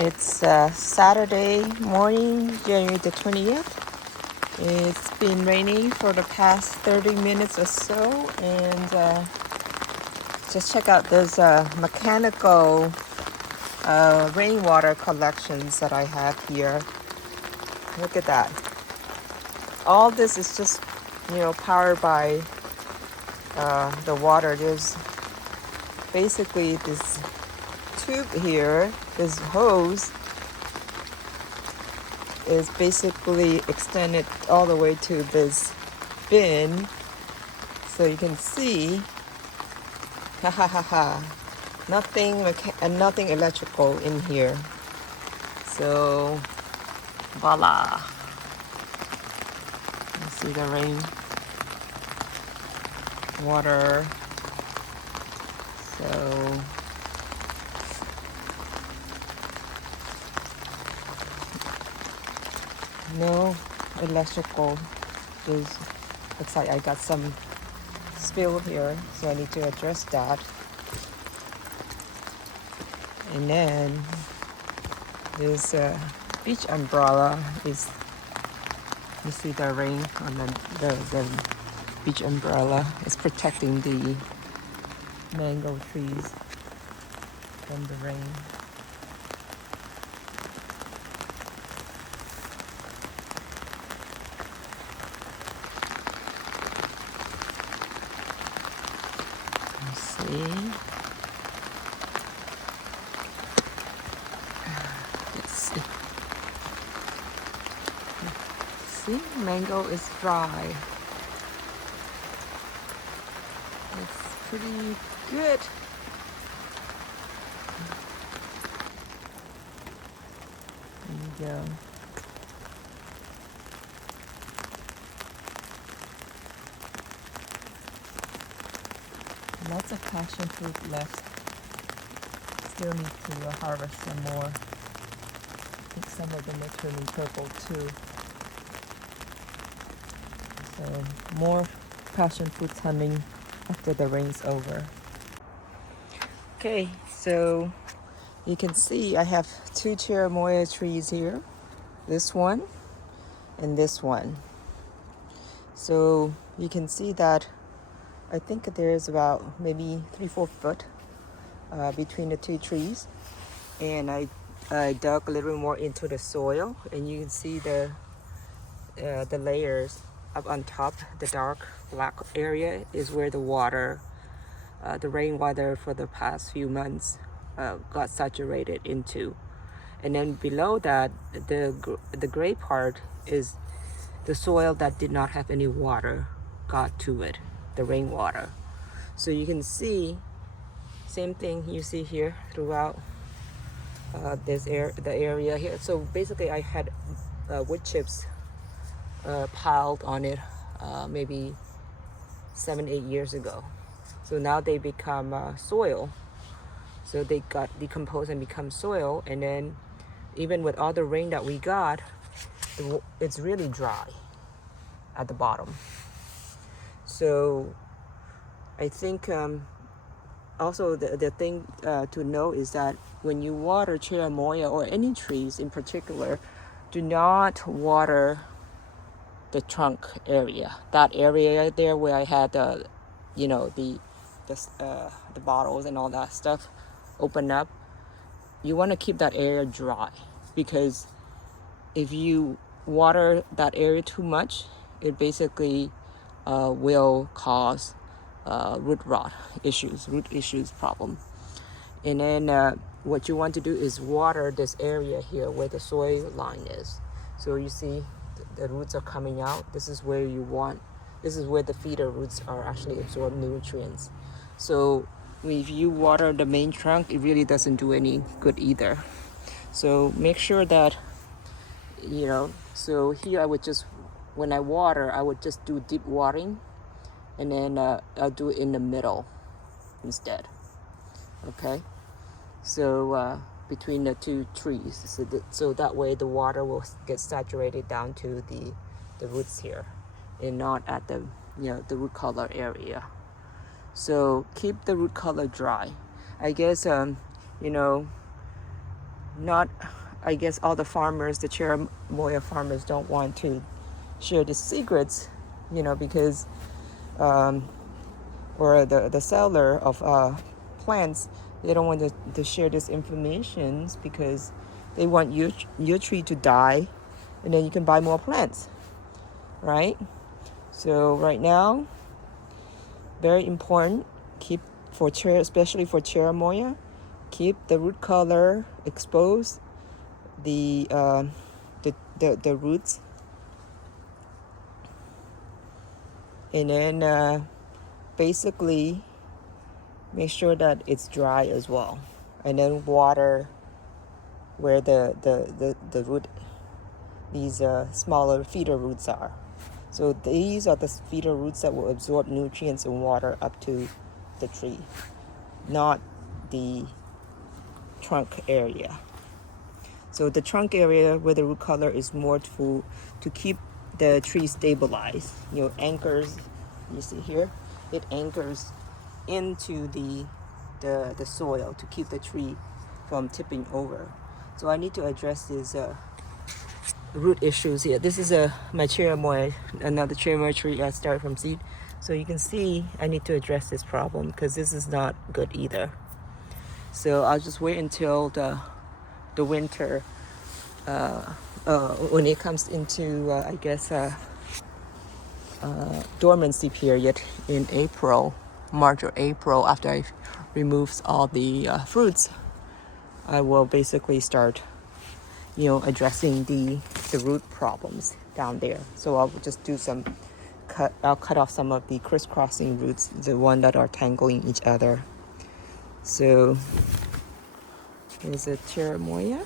It's Saturday morning, January the 20th. It's been raining for the past 30 minutes or so, and just check out those mechanical rainwater collections that I have here. Look at that. All this is just, powered by the water. There's basically this tube here, this hose is basically extended all the way to this bin, so you can see nothing electrical in here. So voila, you see the rain water. So no electrical. Looks like I got some spill here, so I need to address that. And then this beach umbrella is, you see the rain on the beach umbrella is protecting the mango trees from the rain. Let's see, mango is dry. It's pretty good. There you go. Lots of passion fruit left. Still need to harvest some more. I think some of them are turning purple too. So more passion fruits coming after the rain's over. Okay, so you can see I have two Cherimoya trees here. This one and this one. So you can see that I think there's about maybe 3-4 foot between the two trees, and I dug a little more into the soil, and you can see the layers up on top. The dark black area is where the water, the rainwater for the past few months got saturated into, and then below that the gray part is the soil that did not have any water got to it, the rainwater. So you can see same thing you see here throughout the area here. So basically I had wood chips piled on it maybe 7-8 years ago. So now they become soil. So they got decomposed and become soil, and then even with all the rain that we got, it's really dry at the bottom. So I think also the thing to know is that when you water Cherimoya or any trees in particular, do not water the trunk area. That area there where I had the bottles and all that stuff open up. You want to keep that area dry, because if you water that area too much, it basically will cause root issues problem. And then what you want to do is water this area here where the soil line is. So you see the roots are coming out. This is where the feeder roots are actually absorb nutrients. So if you water the main trunk, it really doesn't do any good either. So make sure that, so here I would just, when I water, I would just do deep watering, and then I'll do it in the middle instead. Okay, so between the two trees, so that way the water will get saturated down to the roots here, and not at the root collar area. So keep the root collar dry. I guess not, I guess all the farmers, the Cherimoya farmers don't want to share the secrets, because or the seller of plants, they don't want to share this information because they want your tree to die, and then you can buy more plants, right? So right now, very important, keep especially for Cherimoya, keep the root color exposed, the roots, and then basically make sure that it's dry as well, and then water where the root, these smaller feeder roots are. So these are the feeder roots that will absorb nutrients and water up to the tree, not the trunk area. So the trunk area where the root color is more to keep the tree stabilized. Anchors, you see here, it anchors into the soil to keep the tree from tipping over. So I need to address these root issues here. This is my Cherimoya, another Cherimoya tree I started from seed. So you can see I need to address this problem because this is not good either. So I'll just wait until the winter, when it comes into I guess dormancy period in March or April, after I removes all the fruits, I will basically start addressing the root problems down there. So I'll just do I'll cut off some of the crisscrossing roots, the one that are tangling each other. So here's a Cherimoya.